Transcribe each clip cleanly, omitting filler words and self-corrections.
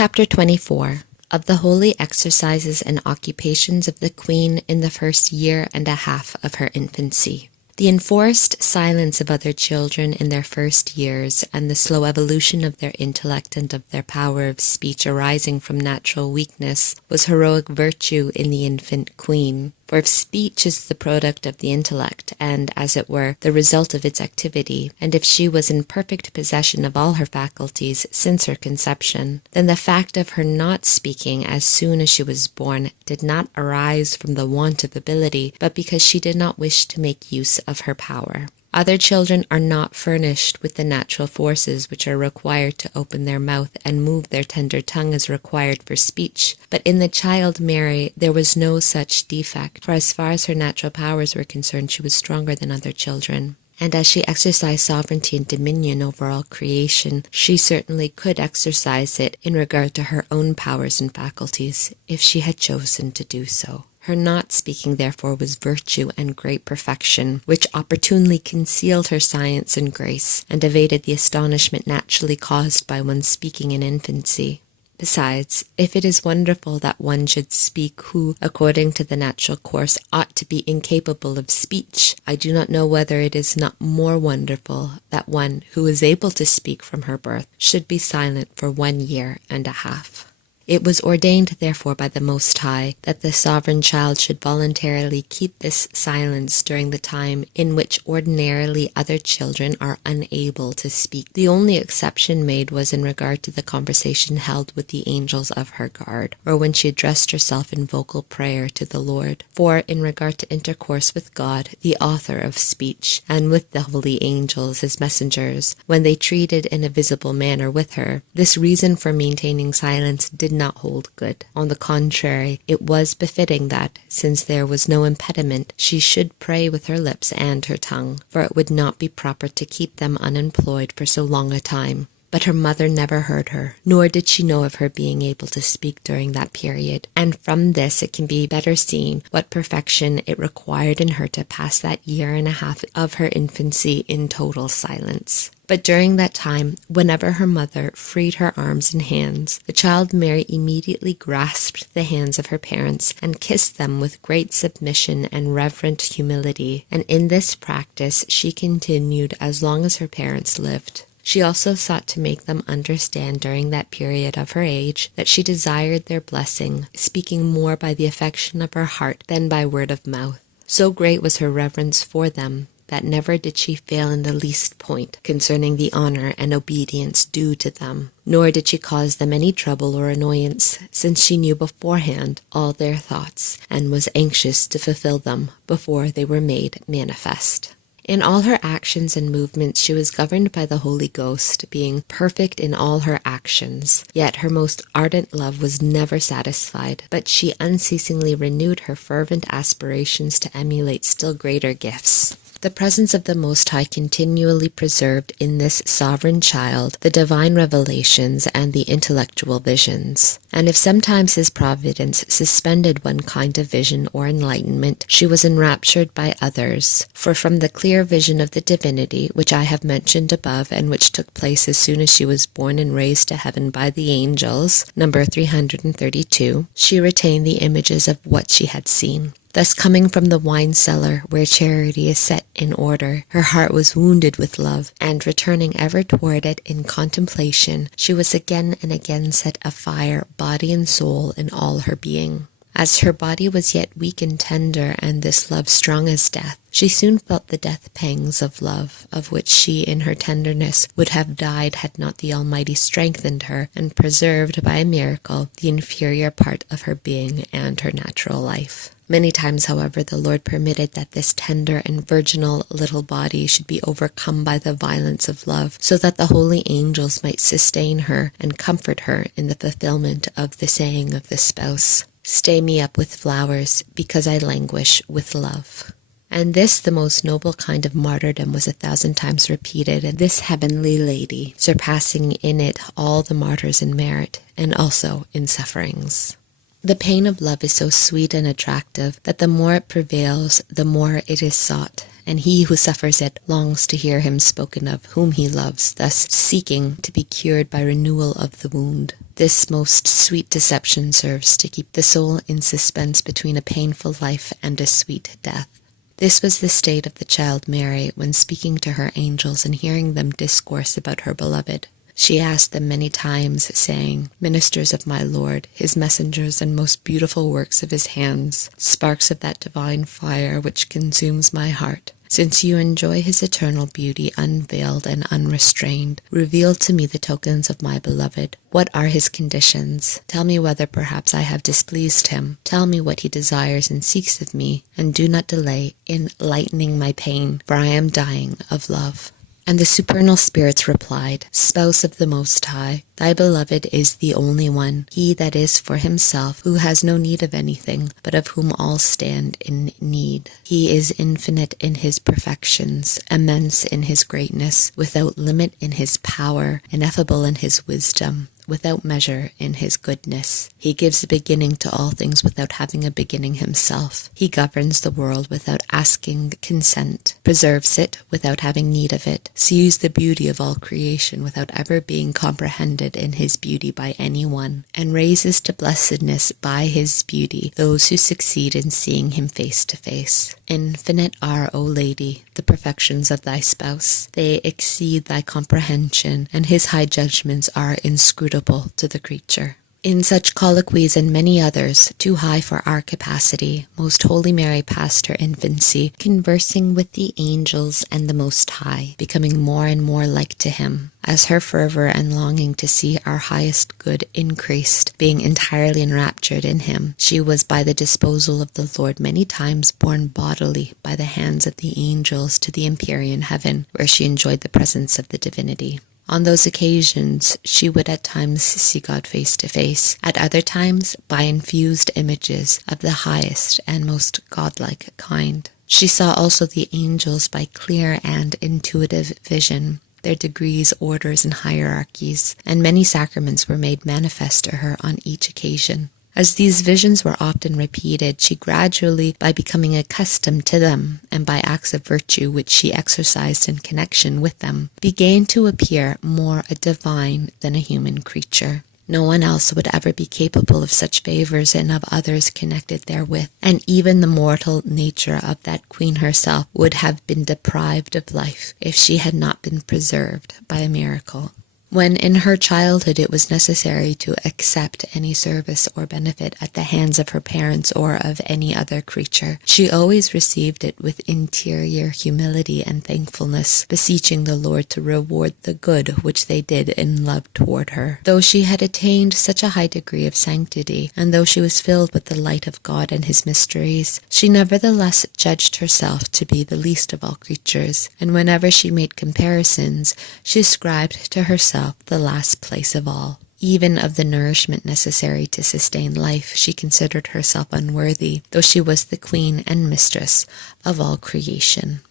Chapter 24 of the Holy Exercises and Occupations of the Queen in the first year and a half of her infancy. The enforced silence of other children in their first years, and the slow evolution of their intellect and of their power of speech arising from natural weakness, was heroic virtue in the infant queen. For if speech is the product of the intellect, and, as it were, the result of its activity, and if she was in perfect possession of all her faculties since her conception, then the fact of her not speaking as soon as she was born did not arise from the want of ability, but because she did not wish to make use of her power. Other children are not furnished with the natural forces which are required to open their mouth and move their tender tongue as required for speech. But in the child Mary there was no such defect, for as far as her natural powers were concerned she was stronger than other children. And as she exercised sovereignty and dominion over all creation, she certainly could exercise it in regard to her own powers and faculties, if she had chosen to do so. Her not speaking, therefore, was virtue and great perfection, which opportunely concealed her science and grace, and evaded the astonishment naturally caused by one speaking in infancy. Besides, if it is wonderful that one should speak who, according to the natural course, ought to be incapable of speech, I do not know whether it is not more wonderful that one who is able to speak from her birth should be silent for 1 year and a half. It was ordained, therefore, by the Most High, that the sovereign child should voluntarily keep this silence during the time in which ordinarily other children are unable to speak. The only exception made was in regard to the conversation held with the angels of her guard, or when she addressed herself in vocal prayer to the Lord. For in regard to intercourse with God, the author of speech, and with the holy angels, his messengers, when they treated in a visible manner with her, this reason for maintaining silence did not hold good. On the contrary, it was befitting that, since there was no impediment, she should pray with her lips and her tongue, for it would not be proper to keep them unemployed for so long a time. But her mother never heard her, nor did she know of her being able to speak during that period, and from this it can be better seen what perfection it required in her to pass that year and a half of her infancy in total silence. But during that time, whenever her mother freed her arms and hands, the child Mary immediately grasped the hands of her parents and kissed them with great submission and reverent humility, and in this practice she continued as long as her parents lived. She also sought to make them understand during that period of her age that she desired their blessing, speaking more by the affection of her heart than by word of mouth. So great was her reverence for them that never did she fail in the least point concerning the honor and obedience due to them, nor did she cause them any trouble or annoyance, since she knew beforehand all their thoughts, and was anxious to fulfill them before they were made manifest. In all her actions and movements she was governed by the Holy Ghost, being perfect in all her actions. Yet her most ardent love was never satisfied, but she unceasingly renewed her fervent aspirations to emulate still greater gifts. The presence of the Most High continually preserved in this sovereign child the divine revelations and the intellectual visions. And if sometimes his providence suspended one kind of vision or enlightenment, she was enraptured by others. For from the clear vision of the divinity, which I have mentioned above, and which took place as soon as she was born and raised to heaven by the angels, number 332, she retained the images of what she had seen. Thus, coming from the wine cellar, where charity is set in order, her heart was wounded with love, and returning ever toward it in contemplation, she was again and again set afire, body and soul, in all her being. As her body was yet weak and tender, and this love strong as death, she soon felt the death pangs of love, of which she in her tenderness would have died had not the Almighty strengthened her, and preserved by a miracle the inferior part of her being and her natural life. Many times, however, the Lord permitted that this tender and virginal little body should be overcome by the violence of love, so that the holy angels might sustain her and comfort her in the fulfillment of the saying of the spouse, "Stay me up with flowers, because I languish with love." And this, the most noble kind of martyrdom, was 1,000 times repeated, and this heavenly lady, surpassing in it all the martyrs in merit, and also in sufferings. The pain of love is so sweet and attractive that the more it prevails, the more it is sought, and he who suffers it longs to hear him spoken of whom he loves, thus seeking to be cured by renewal of the wound. This most sweet deception serves to keep the soul in suspense between a painful life and a sweet death. This was the state of the child Mary when speaking to her angels and hearing them discourse about her beloved. She asked them many times, saying, "Ministers of my Lord, his messengers and most beautiful works of his hands, sparks of that divine fire which consumes my heart. Since you enjoy his eternal beauty unveiled and unrestrained, reveal to me the tokens of my beloved. What are his conditions? Tell me whether perhaps I have displeased him. Tell me what he desires and seeks of me, and do not delay in lightening my pain, for I am dying of love." And the supernal spirits replied, "Spouse of the Most High, thy beloved is the only one, he that is for himself, who has no need of anything, but of whom all stand in need. He is infinite in his perfections, immense in his greatness, without limit in his power, ineffable in his wisdom, without measure in his goodness. He gives a beginning to all things without having a beginning himself. He governs the world without asking consent, preserves it without having need of it, sees the beauty of all creation without ever being comprehended in his beauty by anyone, and raises to blessedness by his beauty those who succeed in seeing him face to face. Infinite are, O Lady, the perfections of thy spouse. They exceed thy comprehension, and his high judgments are inscrutable to the creature. In such colloquies and many others, too high for our capacity, Most Holy Mary passed her infancy, conversing with the angels and the Most High, becoming more and more like to him. As her fervor and longing to see our highest good increased, being entirely enraptured in him, she was by the disposal of the Lord many times borne bodily by the hands of the angels to the empyrean heaven, where she enjoyed the presence of the divinity. On those occasions, she would at times see God face to face, at other times by infused images of the highest and most godlike kind. She saw also the angels by clear and intuitive vision, their degrees, orders, and hierarchies, and many sacraments were made manifest to her on each occasion. As these visions were often repeated, she gradually, by becoming accustomed to them, and by acts of virtue which she exercised in connection with them, began to appear more a divine than a human creature. No one else would ever be capable of such favors and of others connected therewith, and even the mortal nature of that queen herself would have been deprived of life if she had not been preserved by a miracle. When in her childhood it was necessary to accept any service or benefit at the hands of her parents or of any other creature, she always received it with interior humility and thankfulness, beseeching the Lord to reward the good which they did in love toward her. Though she had attained such a high degree of sanctity, and though she was filled with the light of God and his mysteries, she nevertheless judged herself to be the least of all creatures, and whenever she made comparisons, she ascribed to herself the last place of all. Even of the nourishment necessary to sustain life, she considered herself unworthy, though she was the queen and mistress of all creation.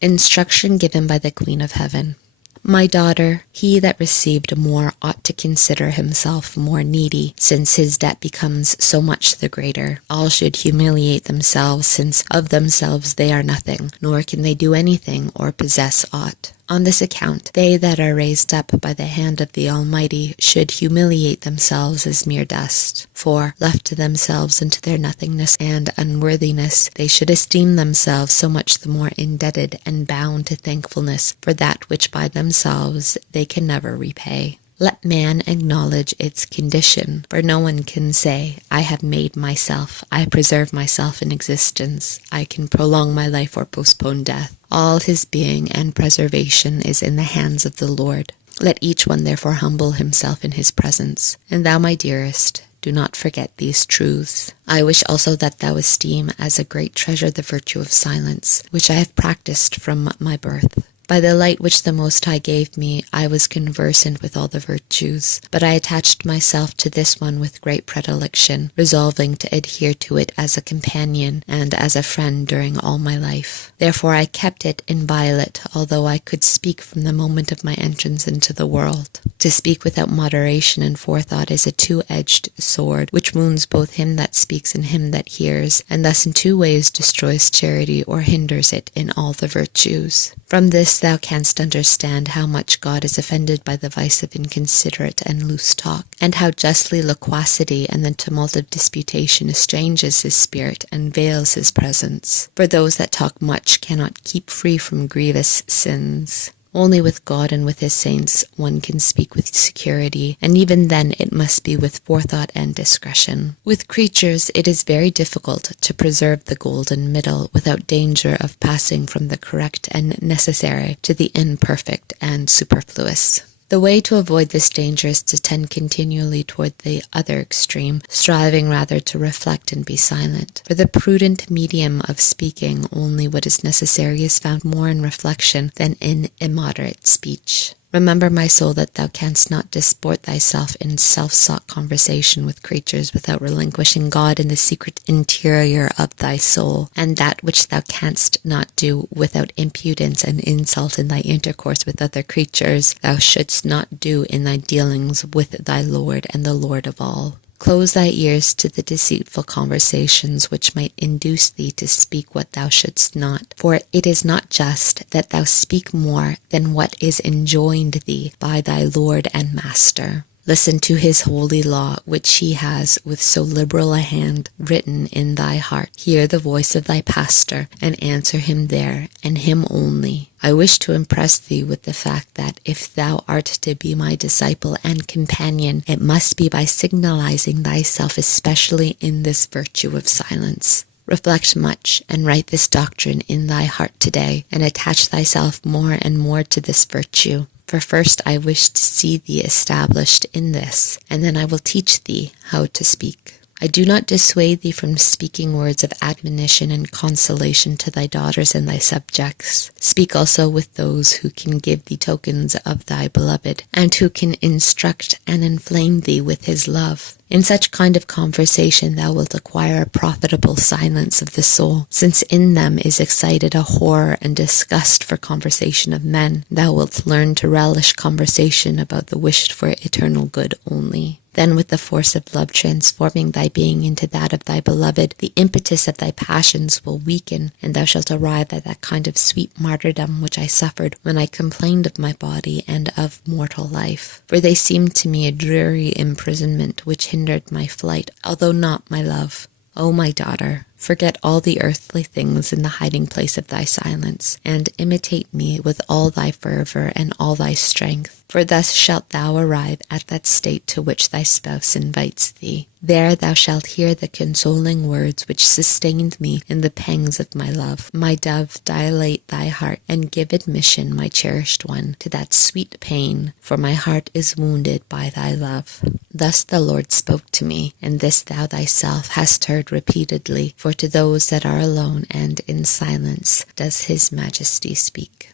Instruction given by the Queen of Heaven. My daughter, he that received more ought to consider himself more needy, since his debt becomes so much the greater. All should humiliate themselves, since of themselves they are nothing, nor can they do anything or possess aught. On this account, they that are raised up by the hand of the Almighty should humiliate themselves as mere dust. For, left to themselves and to their nothingness and unworthiness, they should esteem themselves so much the more indebted and bound to thankfulness for that which by themselves they can never repay. Let man acknowledge its condition, for no one can say, I have made myself, I preserve myself in existence, I can prolong my life or postpone death. All his being and preservation is in the hands of the Lord. Let each one therefore humble himself in his presence. And thou, my dearest, do not forget these truths. I wish also that thou esteem as a great treasure the virtue of silence, which I have practiced from my birth. By the light which the Most High gave me, I was conversant with all the virtues, but I attached myself to this one with great predilection, resolving to adhere to it as a companion and as a friend during all my life. Therefore I kept it inviolate, although I could speak from the moment of my entrance into the world. To speak without moderation and forethought is a two-edged sword, which wounds both him that speaks and him that hears, and thus in two ways destroys charity or hinders it in all the virtues. From this thou canst understand how much God is offended by the vice of inconsiderate and loose talk, and how justly loquacity and the tumult of disputation estranges his spirit and veils his presence. For those that talk much cannot keep free from grievous sins. Only with God and with his saints one can speak with security, and even then it must be with forethought and discretion. With creatures it is very difficult to preserve the golden middle without danger of passing from the correct and necessary to the imperfect and superfluous. The way to avoid this danger is to tend continually toward the other extreme, striving rather to reflect and be silent. For the prudent medium of speaking only what is necessary is found more in reflection than in immoderate speech. Remember, my soul, that thou canst not disport thyself in self-sought conversation with creatures without relinquishing God in the secret interior of thy soul, and that which thou canst not do without impudence and insult in thy intercourse with other creatures, thou shouldst not do in thy dealings with thy Lord and the Lord of all. Close thy ears to the deceitful conversations which might induce thee to speak what thou shouldst not, for it is not just that thou speak more than what is enjoined thee by thy Lord and Master. Listen to his holy law, which he has with so liberal a hand written in thy heart. Hear the voice of thy pastor, and answer him there, and him only. I wish to impress thee with the fact that if thou art to be my disciple and companion, it must be by signalizing thyself especially in this virtue of silence. Reflect much, and write this doctrine in thy heart today, and attach thyself more and more to this virtue. For first I wish to see thee established in this, and then I will teach thee how to speak. I do not dissuade thee from speaking words of admonition and consolation to thy daughters and thy subjects. Speak also with those who can give thee tokens of thy beloved, and who can instruct and inflame thee with his love. In such kind of conversation thou wilt acquire a profitable silence of the soul, since in them is excited a horror and disgust for conversation of men. Thou wilt learn to relish conversation about the wished-for eternal good only. Then with the force of love transforming thy being into that of thy beloved, the impetus of thy passions will weaken, and thou shalt arrive at that kind of sweet martyrdom which I suffered when I complained of my body and of mortal life. For they seemed to me a dreary imprisonment which hindered my flight, although not my love. O my daughter, forget all the earthly things in the hiding place of thy silence, and imitate me with all thy fervor and all thy strength. For thus shalt thou arrive at that state to which thy spouse invites thee. There thou shalt hear the consoling words which sustained me in the pangs of my love. My dove, dilate thy heart, and give admission, my cherished one, to that sweet pain, for my heart is wounded by thy love. Thus the Lord spoke to me, and this thou thyself hast heard repeatedly, for to those that are alone and in silence does his majesty speak.